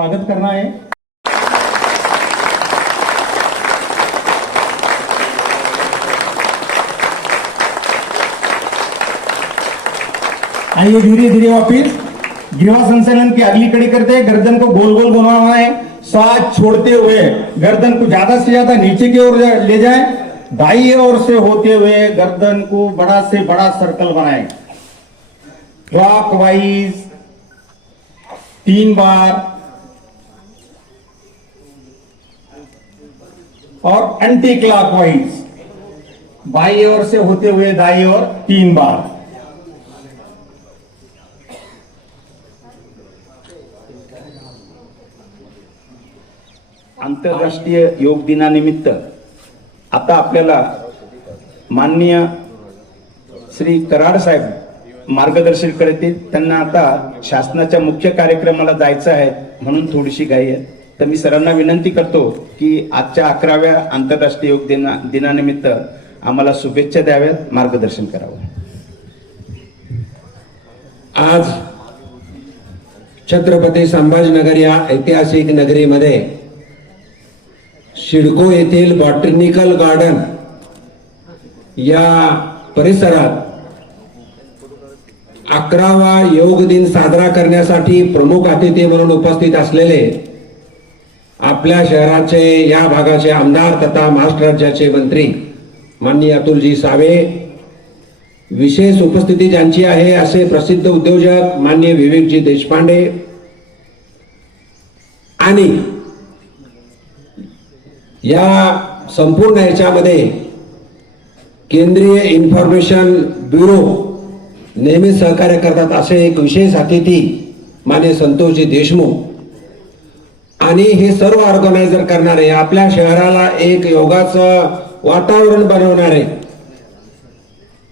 स्वागत करना है। आइए धीरे धीरे वापिस गिरवा संचालन की अगली कड़ी करते हैं। गर्दन को गोल गोल बनवाना है। सांस छोड़ते हुए गर्दन को ज़्यादा से ज़्यादा नीचे की ओर ले जाएँ। दाई ओर से होते हुए गर्दन को बड़ा से बड़ा सर्कल बनाएँ। क्लॉकवाइज तीन बार और एंटी क्लॉकवाइज बाई ओर से होते हुए दाई ओर तीन बार। आंतरराष्ट्रीय योग दिनानिमित्त आता आपल्याला माननीय श्री कराड साहेब मार्गदर्शन करतील त्यांना आता शासनाच्या मुख्य कार्यक्रमाला जायचं आहे म्हणून थोडीशी घाई आहे. तर मी सरांना विनंती करतो की आजच्या अकराव्या आंतरराष्ट्रीय योग दिना दिनानिमित्त आम्हाला शुभेच्छा द्याव्यात मार्गदर्शन करावं. आज छत्रपती संभाजीनगर या ऐतिहासिक नगरीमध्ये शिडको येथील बॉटनिकल गार्डन या परिसरात अकरावा योग दिन साजरा करण्यासाठी प्रमुख अतिथी म्हणून उपस्थित असलेले आपल्या शहराचे या भागाचे आमदार तथा महाराष्ट्र राज्याचे मंत्री माननीय अतुलजी सावे विशेष उपस्थिती ज्यांची आहे असे प्रसिद्ध उद्योजक मान्य विवेकजी देशपांडे आणि या संपूर्ण याच्यामध्ये केंद्रीय इन्फॉर्मेशन ब्युरो नेहमी सहकार्य करतात असे एक विशेष अतिथी मान्य संतोषजी देशमुख. आणि हे सर्व ऑर्गनायझर करणारे आपल्या शहराला एक योगाचं वातावरण बनवणारे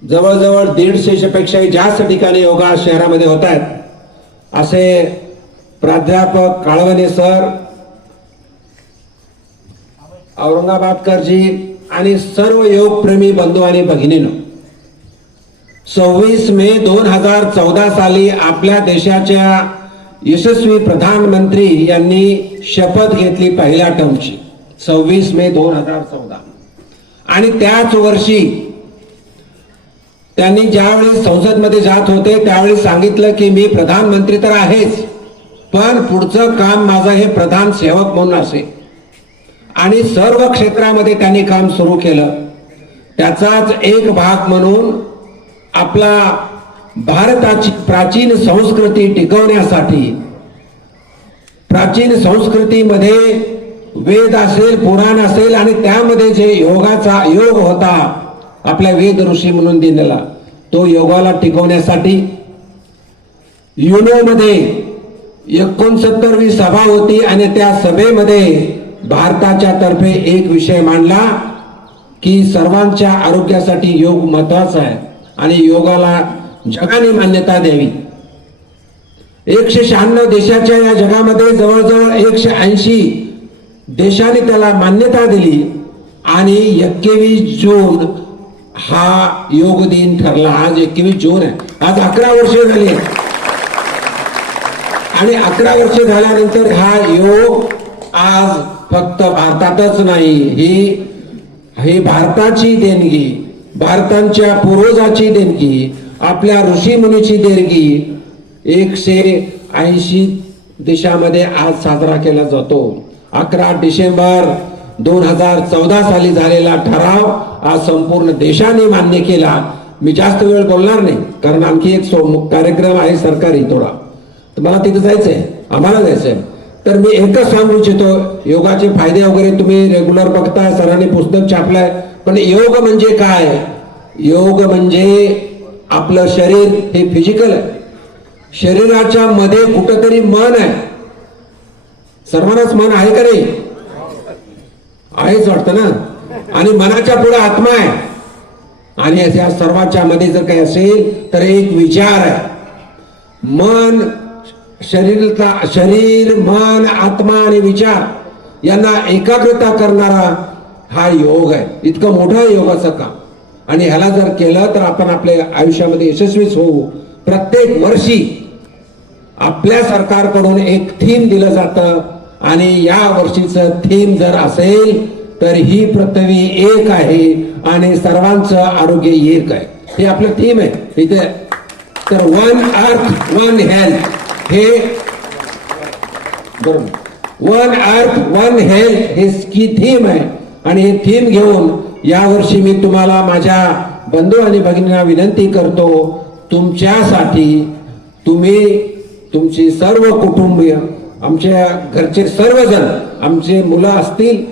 जवळजवळ दीडशे पेक्षाही जास्त ठिकाणी योगा शहरामध्ये होत आहेत. असे प्राध्यापक काळवणे सर औरंगाबादकरजी आणि सर्व योगप्रेमी बंधू आणि भगिनीनं सव्वीस मे दोन हजार चौदा साली आपल्या देशाच्या यशस्वी प्रधानमंत्री यांनी शपथ घेतली पहिल्या टर्मची सव्वीस मे दोन हजार चौदा. आणि त्याच वर्षी त्यांनी ज्यावेळी संसदमध्ये जात होते त्यावेळी सांगितलं की मी प्रधानमंत्री तर आहेच पण पुढचं काम माझं हे प्रधान सेवक म्हणून असेल आणि सर्व क्षेत्रामध्ये त्यांनी काम सुरू केलं. त्याचाच एक भाग म्हणून आपला भारताची प्राचीन संस्कृती टिकवण्यासाठी प्राचीन संस्कृतीमध्ये वेद असेल पुराण असेल आणि त्यामध्ये जे योगाचा योग होता आपल्या वेद ऋषी म्हणून दिलेला तो योगाला टिकवण्यासाठी युनोमध्ये एकोणसत्तरवी सभा होती आणि त्या सभेमध्ये भारताच्या तर्फे एक विषय मांडला की सर्वांच्या आरोग्यासाठी योग महत्त्वाचा आहे आणि योगाला जगाने मान्यता द्यावी. एकशे शहाण्णव देशाच्या या जगामध्ये जवळजवळ एकशे ऐंशी देशाने त्याला मान्यता दिली आणि एकवीस जून हा योग दिन ठरला. आज एकवीस जून आहे. आज अकरा वर्षे झाली आणि अकरा वर्षे झाल्यानंतर हा योग आज फक्त भारतातच नाही ही ही भारताची देणगी भारतांच्या पूर्वजाची देणगी आपल्या ऋषी मुनीची देणगी एकशे ऐंशी देशामध्ये आज साजरा केला जातो. अकरा डिसेंबर दोन हजार चौदा साली झालेला ठराव आज संपूर्ण देशाने मान्य केला. मी जास्त वेळ बोलणार नाही कारण आणखी एक कार्यक्रम आहे सरकारी थोडा. तर मला तिथे जायचंय आम्हाला जायचंय. तर मी एकच सांगू इच्छितो योगाचे फायदे वगैरे तुम्ही रेग्युलर बघताय सरांनी पुस्तक छापलंय. पण योग म्हणजे काय? योग म्हणजे आपलं शरीर हे फिजिकल आहे. शरीराच्या मध्ये कुठंतरी मन आहे. सर्वांनाच मन आहे का नाही? आहेच वाटतं ना? आणि मनाच्या पुढे आत्मा आहे. आणि या सर्वांच्या मध्ये जर काही असेल तर एक विचार आहे. मन शरीरचा शरीर मन आत्मा आणि विचार यांना एकाग्रता करणारा हा योग आहे. इतकं मोठं योगाचं काम. आणि ह्याला जर केलं तर आपण आपल्या आयुष्यामध्ये यशस्वीच होऊ. प्रत्येक वर्षी आपल्या सरकारकडून एक थीम दिलं जातं आणि या वर्षीचं थीम जर असेल तर ही पृथ्वी एक आहे आणि सर्वांचं आरोग्य एक आहे. हे आपलं थीम आहे. इथे तर वन अर्थ वन हेल्थ. हे बरोबर. वन अर्थ वन हेल्थ हे की थीम आहे. आणि हे थीम घेऊन यावर्षी मी तुम्हाला माझ्या बंधू आणि भगिनींना विनंती करतो तुमच्यासाठी तुम्ही तुमची सर्व कुटुंबीय आमच्या घरचे सर्वजण आमचे मुलं असतील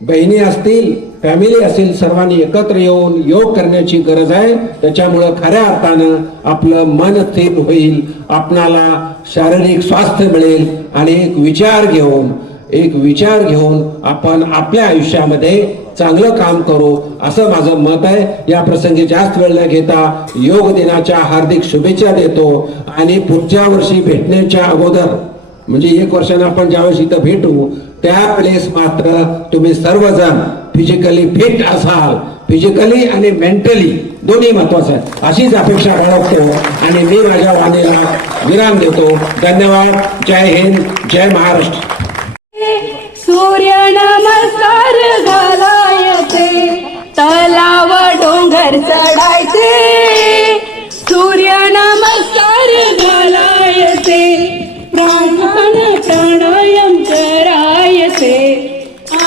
बहिणी असतील फॅमिली असतील सर्वांनी एकत्र येऊन योग करण्याची गरज आहे. त्याच्यामुळं खऱ्या अर्थानं आपलं मन स्थिर होईल आपणाला शारीरिक स्वास्थ्य मिळेल आणि एक विचार घेऊन एक विचार घेऊन आपण आपल्या आयुष्यामध्ये चांगलं काम करू असं माझं मत आहे. या प्रसंगी जास्त वेळ न घेता योग दिनाच्या हार्दिक शुभेच्छा देतो आणि पुढच्या वर्षी भेटण्याच्या अगोदर म्हणजे एक वर्षानं आपण ज्यावेळेस इथं भेटू त्यावेळेस मात्र तुम्ही सर्वजण फिजिकली फिट असाल. फिजिकली आणि मेंटली दोन्ही महत्वाचं आहे. अशीच अपेक्षा बाळगतो आणि मी माझ्या वाणीला विराम देतो. धन्यवाद. जय हिंद. जय महाराष्ट्र. सूर्य नमस्कार घालायचे तलाव डोंगर चढायचे. सूर्य नमस्कार घालायचे प्राण प्राणायाम करायचे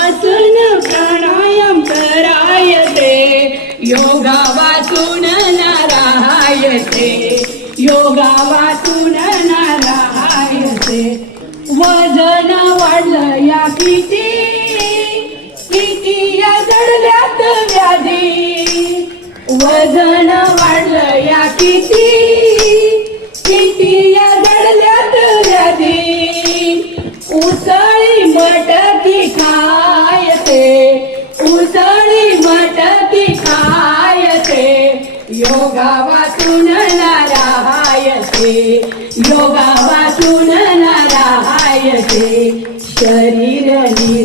आसन प्राणायाम करायचे योगा वाचून नारायचे योगा वाचून नारायचे वजन या किती? किती या जडल्यात व्याधी? वजन वाढलं या किती? किती या जडल्यात व्याधी? उसळी मटकी खायते उसळी मटकी खायते योगा वाचून ना योगा वाचून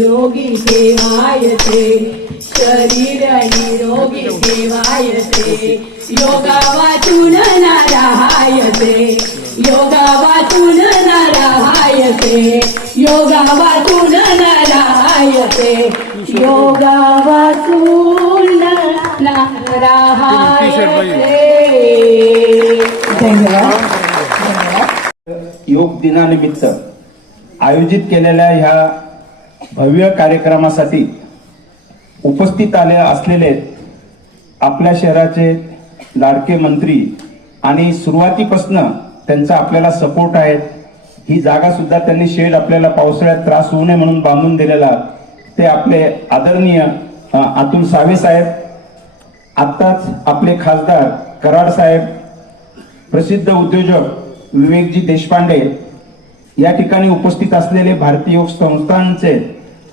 निरोगी सेवायते शरीर निरोगी सेवायते योगा वाचून नारायते. योगा वाचून नारायते. योगा वाचून नारायते. योगा वाचून ना धन्यवाद. योग दिनानिमित्त आयोजित केलेल्या ह्या भव्य कार्यक्रमासाठी उपस्थित आले असलेले आपल्या शहराचे लाडके मंत्री आणि सुरुवातीपासनं त्यांचा आपल्याला सपोर्ट आहे ही जागा सुद्धा त्यांनी शेड आपल्याला पावसाळ्यात त्रास होऊ नये म्हणून बांधून दिलेला ते आपले आदरणीय अतुल सावे साहेब आत्ताच आपले खासदार कराड साहेब प्रसिद्ध उद्योजक विवेकजी देशपांडे या ठिकाणी उपस्थित असलेले भारतीय योग संस्थांचे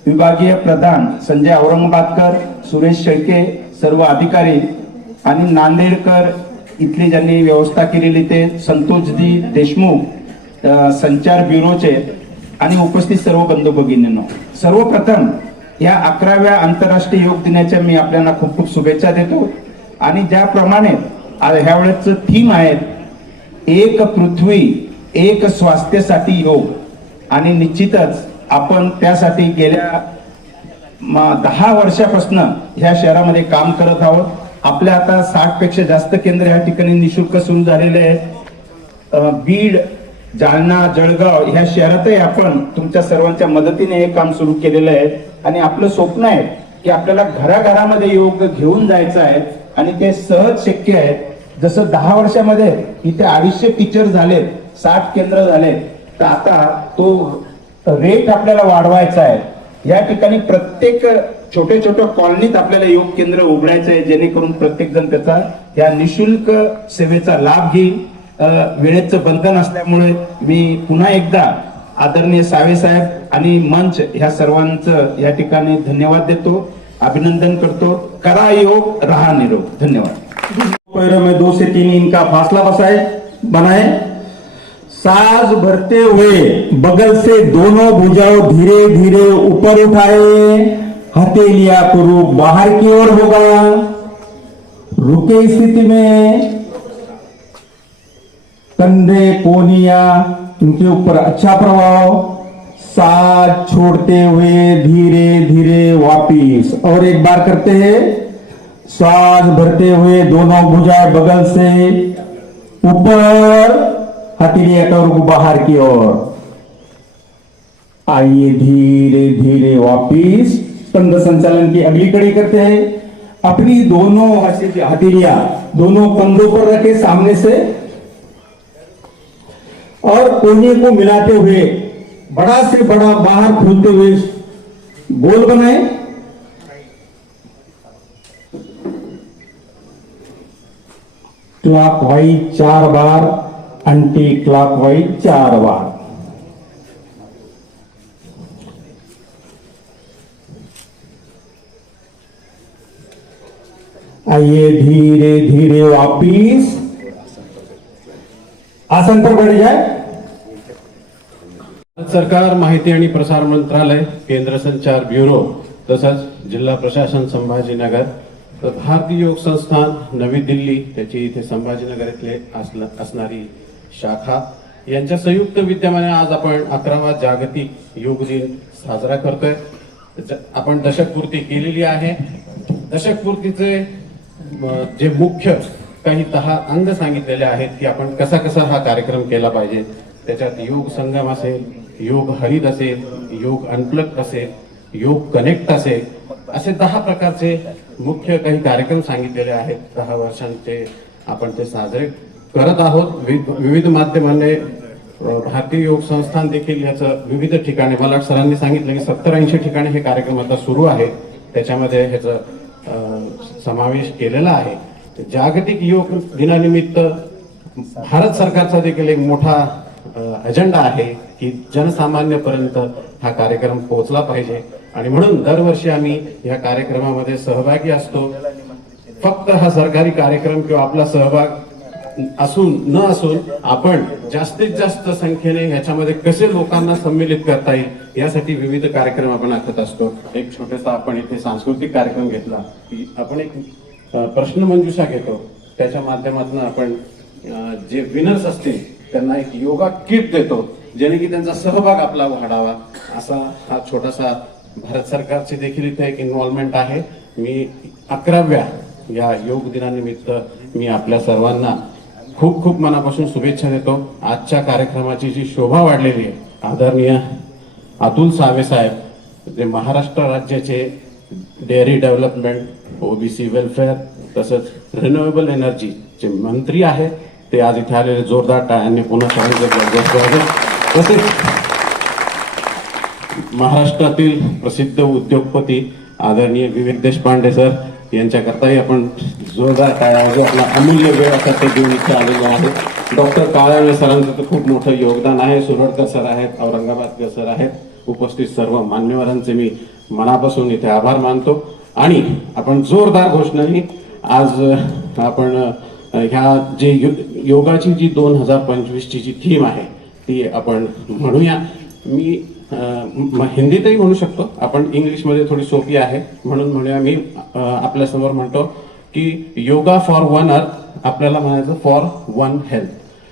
विभागीय प्रधान संजय औरंगाबादकर सुरेश शेळके सर्व अधिकारी आणि नांदेडकर इथली ज्यांनी व्यवस्था केलेली ते संतोषजी देशमुख संचार ब्युरोचे आणि उपस्थित सर्व बंधू भगिनींनो. सर्वप्रथम या अकराव्या आंतरराष्ट्रीय योग दिनाच्या मी आपल्याला खूप खूप शुभेच्छा देतो. आणि ज्याप्रमाणे आ- ह्या थीम आहे एक पृथ्वी एक स्वास्थ्यासाठी योग. आणि निश्चितच आपण त्यासाठी गेल्या दहा वर्षापासून ह्या शहरामध्ये काम करत आहोत. आपल्या आता साठपेक्षा जास्त केंद्र ह्या ठिकाणी निशुल्क सुरू झालेले आहेत. बीड जालना जळगाव ह्या शहरातही आपण तुमच्या सर्वांच्या मदतीने हे काम सुरू केलेलं आहे. आणि आपलं स्वप्न आहे की आपल्याला घराघरामध्ये योग घेऊन जायचं आहे आणि ते सहज शक्य आहे. जसं दहा वर्षामध्ये इथे अडीचशे टीचर झालेत साठ केंद्र झाले तर आता तो रेट आपल्याला वाढवायचा आहे. या ठिकाणी प्रत्येक छोट्या छोट्या कॉलनीत आपल्याला योग केंद्र उघडायचं आहे जेणेकरून प्रत्येक जण त्याचा या निशुल्क सेवेचा लाभ घेईल. वेळेचं बंधन असल्यामुळे मी पुन्हा एकदा आदरणीय सावे साहेब आणि मंच ह्या सर्वांचं या ठिकाणी धन्यवाद देतो अभिनंदन करतो. करा योग रहा निरोग. धन्यवाद. में दो से तीन इनका फासला बसाए बनाए. सांस भरते हुए बगल से दोनों भुजाओं धीरे धीरे ऊपर उठाए, हथेलिया को रूप बाहर की ओर होगा रुके स्थिति में, कंधे, कोनिया, इनके ऊपर अच्छा प्रभाव साथ छोड़ते हुए धीरे धीरे वापिस, और एक बार करते हैं। श्वास भरते हुए दोनों भुजा बगल से ऊपर हथेलिया का रुख बाहर की ओर। आइए धीरे धीरे वापिस कंध संचालन की अगली कड़ी करते हैं। अपनी दोनों हथे- हथेलियाँ, दोनों कंधों पर रखे सामने से। और कोने को मिलाते हुए, बड़ा से बड़ा बाहर खोलते हुए गोल बनाए। तो आप भाई, चार बार एंटी क्लॉकवाइज चार वार आइए धीरे धीरे वापिस. आसन पर बैठ जाए. भारत सरकार माहिती आणि प्रसार मंत्रालय केंद्र संचार ब्युरो तसंच जिल्हा प्रशासन संभाजीनगर तर भारतीय योग संस्थान नवी दिल्ली त्याची इथे संभाजीनगर इथले असला- असणारी शाखा. यांच्या संयुक्त विद्यमाने आज आपण अकरावा जागतिक योग दिन साजरा करतोय. आपण दशकपूर्ती केलेली आहे. दशकपूर्तीचे जे मुख्य काही दहा अंग सांगितलेले आहेत की आपण कसा कसा हा कार्यक्रम केला पाहिजे. त्याच्यात योग संगम असेल योग हरित असेल योग अनप्लग असेल योग कनेक्ट असेल असे दहा प्रकारचे मुख्य काही कार्यक्रम सांगितलेले आहेत. दहा वर्षांचे आपण ते साजरे करत आहोत. विविध- विविध माध्यमांनी भारतीय योग संस्थान देखील याचं विविध ठिकाणी मला सरांनी सांगितलं की सत्तर ऐंशी ठिकाणी हे कार्यक्रम आता सुरू आहे त्याच्यामध्ये ह्याचं समावेश केलेला आहे. जागतिक योग दिनानिमित्त भारत सरकारचा देखील एक मोठा अजेंडा आहे की जनसामान्यपर्यंत हा कार्यक्रम पोहोचला पाहिजे. आणि म्हणून दरवर्षी आम्ही या कार्यक्रमामध्ये सहभागी असतो. फक्त हा सरकारी कार्यक्रम किंवा आपला सहभाग असून न असून आपण जास्तीत जास्त संख्येने ह्याच्यामध्ये कसे लोकांना सम्मिलित करता येईल यासाठी विविध कार्यक्रम आपण आखत असतो. एक छोटासा आपण इथे सांस्कृतिक कार्यक्रम घेतला की आपण एक प्रश्न मंजुषा घेतो. त्याच्या माध्यमातून आपण जे विनर्स असतील त्यांना एक योगा किट देतो जेणे की त्यांचा सहभाग आपला वाढावा. असा हा छोटासा भारत सरकारची देखील इथे एक इन्व्हॉल्वमेंट आहे. मी अकराव्या या योग दिनानिमित्त मी आपल्या सर्वांना खूप खूप मनापासून शुभेच्छा देतो. आजच्या कार्यक्रमाची जी शोभा वाढलेली आहे आदरणीय अतुल सावे साहेब जे महाराष्ट्र राज्याचे डेअरी डेव्हलपमेंट ओबीसी वेलफेअर तसंच रिन्युएबल एनर्जी चे मंत्री आहेत. ते आज इथे आलेले जोरदार टाळ्यांनी पुन्हा सांगितलं तसेच महाराष्ट्रातील प्रसिद्ध उद्योगपती आदरणीय विवेक देशपांडे सर यांच्याकरताही आपण जोरदार टाळ्या आपला अमूल्य वेळ असा ते घेऊन इथे आलेलो आहे. डॉक्टर काळावे सरांचं तर खूप मोठं योगदान आहे. सुरडकर सर आहेत औरंगाबादकर सर आहेत. उपस्थित सर्व मान्यवरांचे मी मनापासून इथे आभार मानतो. आणि आपण जोरदार घोषणाही आज आपण ह्या जे यो- योगाची जी दोन हजार पंचवीसची जी थीम आहे ती आपण म्हणूया. मी हिंदीतही म्हणू शकतो. आपण इंग्लिशमध्ये थोडी सोपी आहे. म्हणून म्हणूया मी आपल्यासमोर म्हणतो की योगा फॉर वन अर्थ आपल्याला म्हणायचं for one health.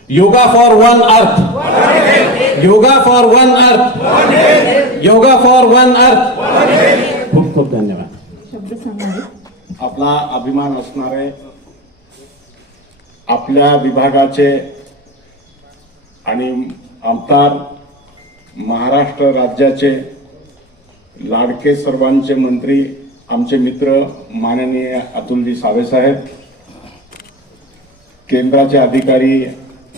Yoga for one earth. Yoga for one earth. Yoga for one अर्थ. खूप खूप धन्यवाद. आपला अभिमान असणारे आपल्या विभागाचे आणि आमदार महाराष्ट्र राज्याचे लाडके सर्वांचे मंत्री आमचे मित्र माननीय अतुलजी सावेसाहेब केंद्राचे अधिकारी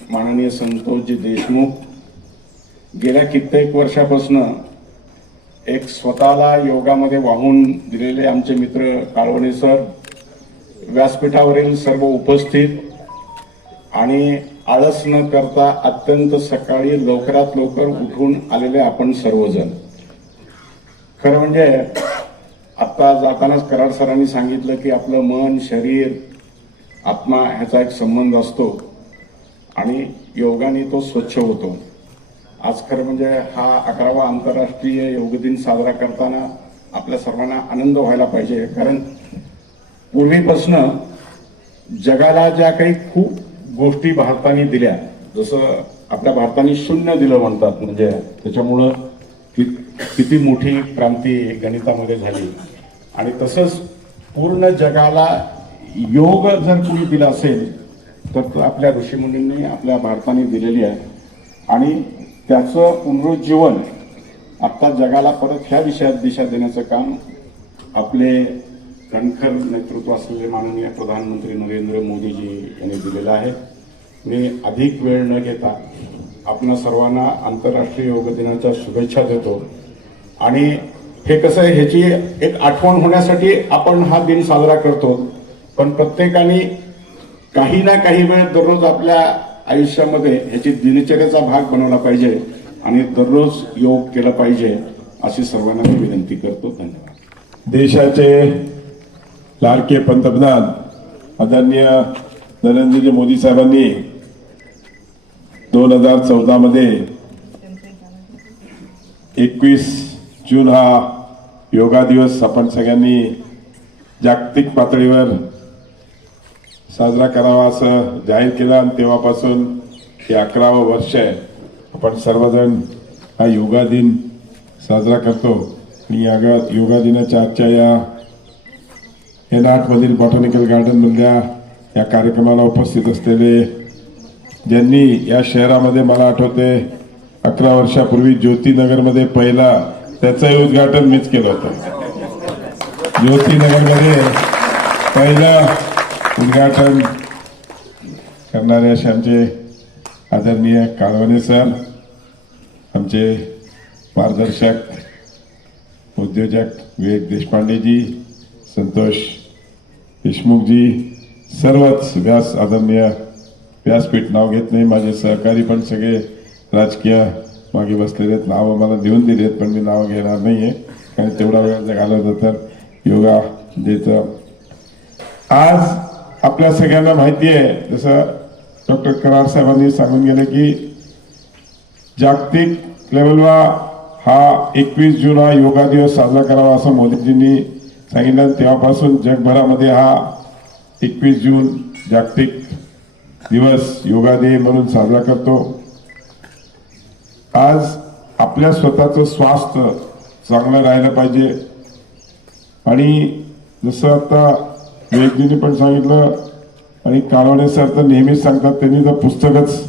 माननीय संतोषजी देशमुख गेल्या कित्येक वर्षापासून एक स्वतःला योगामध्ये वाहून दिलेले आमचे मित्र काळवणे सर व्यासपीठावरील सर्व उपस्थित आणि आळस न करता अत्यंत सकाळी लवकरात लवकर उठून आलेले आपण सर्वजण. खरं म्हणजे आत्ता जातानाच कराड सरांनी सांगितलं की आपलं मन शरीर आत्मा ह्याचा एक संबंध असतो आणि योगाने तो स्वच्छ होतो. आज खरं म्हणजे हा अकरावा आंतरराष्ट्रीय योग दिन साजरा करताना आपल्या सर्वांना आनंद व्हायला पाहिजे. कारण पूर्वीपासनं जगाला ज्या काही खूप गोष्टी भारताने दिल्या. जसं आपल्या भारताने शून्य दिलं म्हणतात म्हणजे त्याच्यामुळं किती मोठी क्रांती गणितामध्ये झाली. आणि तसंच पूर्ण जगाला योग जर कुणी दिला असेल तर तो आपल्या ऋषीमुनींनी आपल्या भारताने दिलेली आहे. आणि त्याचं पुनरुज्जीवन आता जगाला परत ह्या विषयात दिशा देण्याचं काम आपले कणखर नेतृत्व असलेले माननीय प्रधानमंत्री नरेंद्र मोदीजी यांनी दिलेलं आहे. मी अधिक वेळ न घेता आपणा सर्वांना आंतरराष्ट्रीय योग दिनाच्या शुभेच्छा देतो. आणि हे कसं आहे ह्याची एक आठवण होण्यासाठी आपण हा दिन साजरा करतो. पण प्रत्येकाने काही ना काही वेळ दररोज आपल्या आयुष्यामध्ये ह्याची दिनचर्याचा भाग बनवला पाहिजे आणि दररोज योग केला पाहिजे अशी सर्वांना मी विनंती करतो. धन्यवाद. देशाचे लाडके पंतप्रधान आदरणीय नरेंद्रजी मोदी साहेबांनी दोन हजार चौदा मध्ये एकवीस जून हा योगा दिवस आपण सगळ्यांनी जागतिक पातळीवर साजरा करावा असं जाहीर केला आणि तेव्हापासून हे अकरावं वर्ष आहे. आपण सर्वजण हा योगा दिन साजरा करतो. आणि या योगा दिनाच्या आजच्या या एन बॉटॅनिकल गार्डनमधल्या या कार्यक्रमाला उपस्थित असलेले ज्यांनी या शहरामध्ये मला आठवते अकरा वर्षापूर्वी ज्योतिनगरमध्ये पहिला त्याचंही उद्घाटन मीच केलं होतं. ज्योतिनगरमध्ये पहिलं उद्घाटन करणारे असे आमचे आदरणीय काळवणे सर आमचे मार्गदर्शक उद्योजक विवेक देशपांडेजी संतोष देशमुखजी सर्वच व्यास आदरणीय व्यासपीठ नाव घेत नाही माझे सहकारी पण सगळे राजकीय मागे बसलेले आहेत. नावं मला देऊन दिली आहेत पण मी नावं घेणार नाही आहे कारण तेवढा वेळ जर घालवलं तर योगा देतं. आज आपल्या सगळ्यांना माहिती आहे जसं डॉक्टर करार साहेबांनी सांगून गेलं की जागतिक लेवलवर हा एकवीस जून हा योगा दिवस साजरा करावा असं मोदीजींनी सांगितलं तेव्हापासून जगभरामध्ये हा एकवीस जून जागतिक दिवस योगा डे म्हणून साजरा करतो. आज आपल्या स्वतःचं स्वास्थ्य चांगलं राहिलं पाहिजे. आणि जसं आता वेगजीने पण सांगितलं आणि काळवणे सर तर नेहमीच सांगतात त्यांनी तर पुस्तकच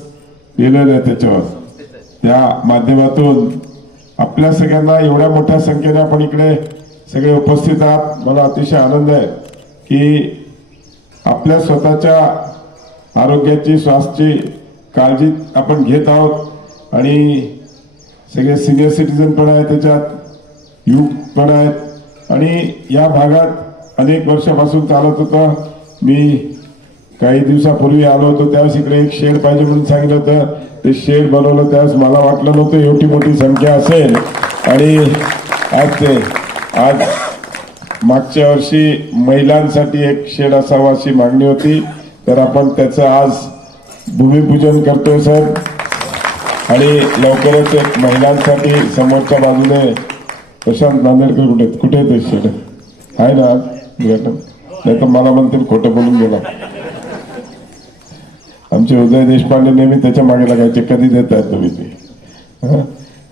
लिहिलेलं आहे त्याच्यावर. त्या माध्यमातून आपल्या सगळ्यांना एवढ्या मोठ्या संख्येने आपण इकडे सगळे उपस्थित आहात. मला अतिशय आनंद आहे की आपल्या स्वतःच्या आरोग्याची स्वास्थ्यची काळजी आपण घेत आहोत. आणि सगळे सिनियर सिटीजन पण आहेत त्याच्यात युथ पण आहेत. आणि या भागात अनेक वर्षापासून चालत होतं. मी काही दिवसापूर्वी आलो होतो. त्यावेळेस इकडे एक शेड पाहिजे म्हणून सांगितलं होतं. ते शेड बनवलं. त्यावेळेस मला वाटलं नव्हतं एवढी मोठी संख्या असेल. आणि आज ते आज मागच्या वर्षी महिलांसाठी एक शेड असावा अशी मागणी होती. तर आपण त्याचं आज भूमिपूजन करतोय सर. आणि लवकरच एक महिलांसाठी समोरच्या बाजूने प्रशांत नांदेडकर कुठे आहेत? कुठे ते शेड? आहे ना आज? उद्घाटन? नाही तर मला म्हणतील खोटं बोलून गेला. आमचे उदय देशपांडे नेहमी त्याच्यामागे लागायचे कधी देत आहेत तुम्ही ते?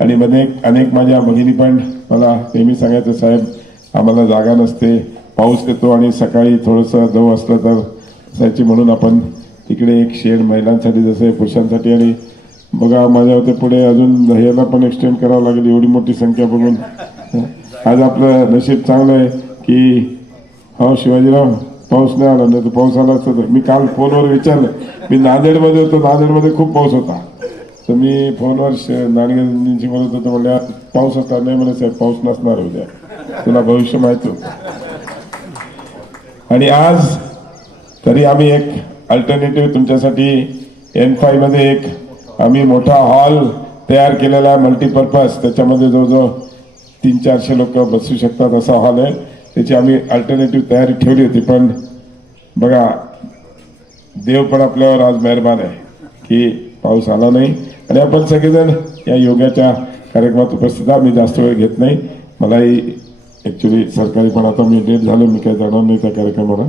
आणि मध्ये अनेक माझ्या भगिनी पण मला नेहमी सांगायचं साहेब आम्हाला जागा नसते. पाऊस येतो आणि सकाळी थोडंसं दव असलं तर असायची म्हणून आपण तिकडे एक शेड महिलांसाठी जसं पुरुषांसाठी आणि बघा माझ्या होते पुढे अजून ह्याला पण एक्सटेंड करावं लागेल एवढी मोठी संख्या बघून. आज आपलं नशीब चांगलं आहे की हो शिवाजीराव पाऊस नाही आला नाही तर पाऊस आला असतो तर. मी काल फोनवर विचारलं. मी नांदेडमध्ये होतो नांदेडमध्ये खूप पाऊस होता. तर मी फोनवर नांदेडची बोलत होतो म्हणल्या पाऊस असणार नाही म्हणे साहेब पाऊस नसणार उद्या. तुला भविष्य माहीत होतं. आणि आज तरी आम्ही एक अल्टरनेटिव्ह तुमच्यासाठी एन फायमध्ये एक आम्ही मोठा हॉल तयार केलेला आहे मल्टीपर्पज त्याच्यामध्ये जवळजवळ तीन चारशे लोक बसू शकतात असा हॉल आहे. त्याची आम्ही अल्टरनेटिव्ह तयारी ठेवली होती. पण बघा देव पण आपल्यावर आज मेहरबान आहे की पाऊस आला नाही. आणि आपण सगळेजण या योगाच्या कार्यक्रमात उपस्थित आहात. मी जास्त वेळ घेत नाही. मलाही ॲक्च्युली सरकारी पण आता मी लेट झालो. मी काही जाणार नाही त्या कार्यक्रमाला.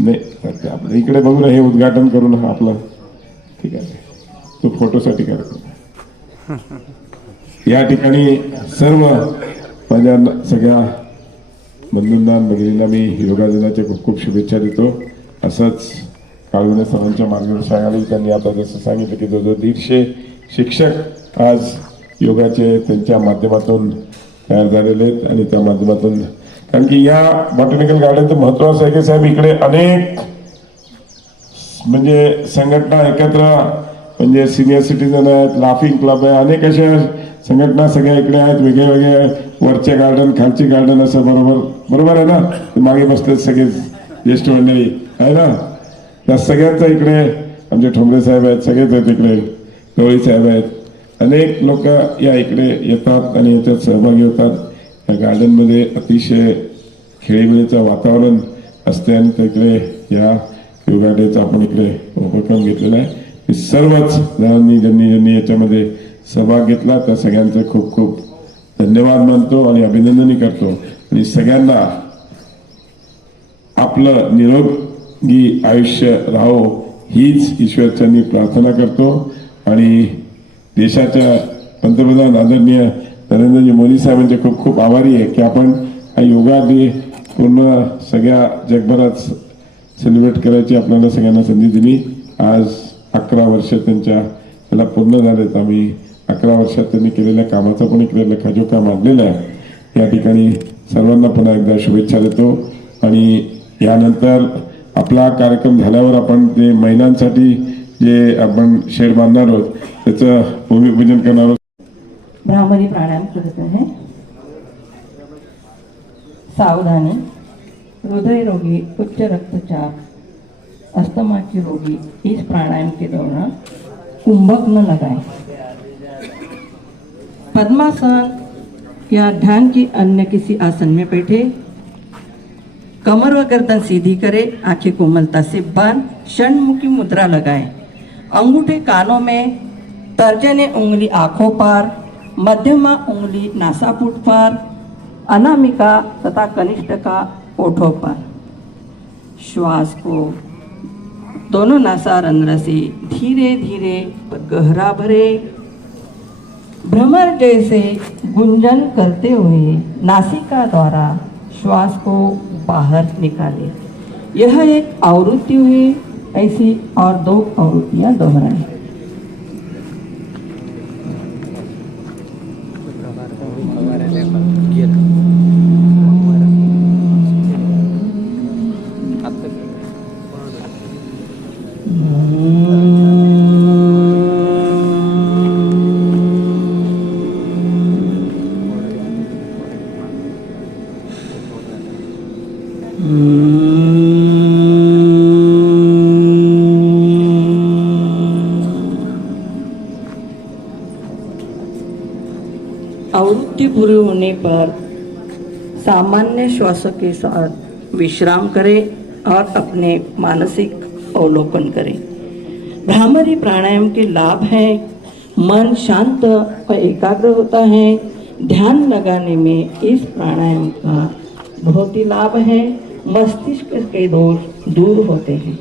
नाही ते आपलं इकडे बघू ना हे उद्घाटन करू ना आपलं ठीक आहे. तो फोटोसाठी कार्यक्रम या ठिकाणी सर्व माझ्या सगळ्या बंधूंना भगिनींना मी योगा दिनाच्या खूप खूप शुभेच्छा देतो. असंच काळवणे सरांच्या मार्गदर्शनाखाली त्यांनी आता जसं सांगितलं की जवळजवळ दीडशे शिक्षक आज योगाचे त्यांच्या माध्यमातून तयार झालेले आहेत आणि त्या माध्यमातून कारण की या बॉटनिकल गार्डनचं महत्त्व असं आहे की साहेब इकडे अनेक म्हणजे संघटना एकत्र म्हणजे सिनियर सिटीजन आहेत लाफिंग क्लब आहे अनेक अशा संघटना सगळ्या इकडे आहेत वेगळे वेगळे वरचे गार्डन खालचे गार्डन असं बरोबर बरोबर आहे ना? मागे बसलेत सगळे ज्येष्ठ मंडळी. आहे ना? त्या सगळ्यांचा इकडे आमचे ठोंबरे साहेब आहेत सगळेच आहेत इकडे गवळी साहेब आहेत. अनेक लोक या इकडे येतात आणि याच्यात सहभागी होतात. या गार्डनमध्ये अतिशय खेळीमेळीचं वातावरण असते आणि तिकडे या योगा डेचा आपण इकडे उपक्रम घेतलेला आहे. सर्वच जणांनी ज्यांनी ज्यांनी याच्यामध्ये सहभाग घेतला त्या सगळ्यांचे खूप खूप धन्यवाद मानतो आणि अभिनंदनही करतो. आणि सगळ्यांना आपलं निरोग आयुष्य राहो हीच ईश्वरच्यांनी प्रार्थना करतो. आणि देशाच्या पंतप्रधान आदरणीय नरेंद्रजी मोदी साहेबांचे खूप खूप आभारी आहे की आपण हा योगा डे पूर्ण सगळ्या जगभरात सेलिब्रेट करायची आपल्याला सगळ्यांना संधी दिली. आज अकरा वर्ष त्यांच्या त्याला पूर्ण झालेत आम्ही. अकरा वर्षात त्यांनी केलेल्या कामाचा पण इकडे लेखाजोखा मांडलेला आहे. या ठिकाणी सर्वांना पुन्हा एकदा शुभेच्छा देतो. आणि यानंतर आपला कार्यक्रम झाल्यावर आपण ते महिलांसाठी जे आपण शेड बांधणार आहोत त्याचं भूमिपूजन करणार आहोत. भ्रामरी प्राणायाम करत आहे. सावधानी. हृदय रोगी उच्च रक्तचाप अस्तमाचे रोगी इस प्राणायाम के दौरान कुंभक न लगाएं पद्मासन या ध्यान की अन्य किसी आसन में बैठे. कमर व गर्दन सीधी करें, आँखें कोमलता से बंद षणमुखी मुद्रा लगाएँ। अंगूठे कानों में तर्जनी उंगली आँखों पर, मध्यमा उंगली नासापुट पर, अनामिका तथा कनिष्ठ का ओठों पर। श्वास को दोनों नासा रंध्र से धीरे धीरे गहरा भरे। भ्रमर जैसे गुंजन करते हुए नासिका द्वारा श्वास को बाहर निकाले यह एक आवृत्ति हुई ऐसी और दो आवृत्तियाँ दोहराएं। पूरी होने पर सामान्य श्वासों के साथ विश्राम करें और अपने मानसिक अवलोकन करें। भ्रामरी प्राणायाम के लाभ हैं। मन शांत और एकाग्र होता है। ध्यान लगाने में इस प्राणायाम का बहुत ही लाभ है। मस्तिष्क के दोष दूर होते हैं।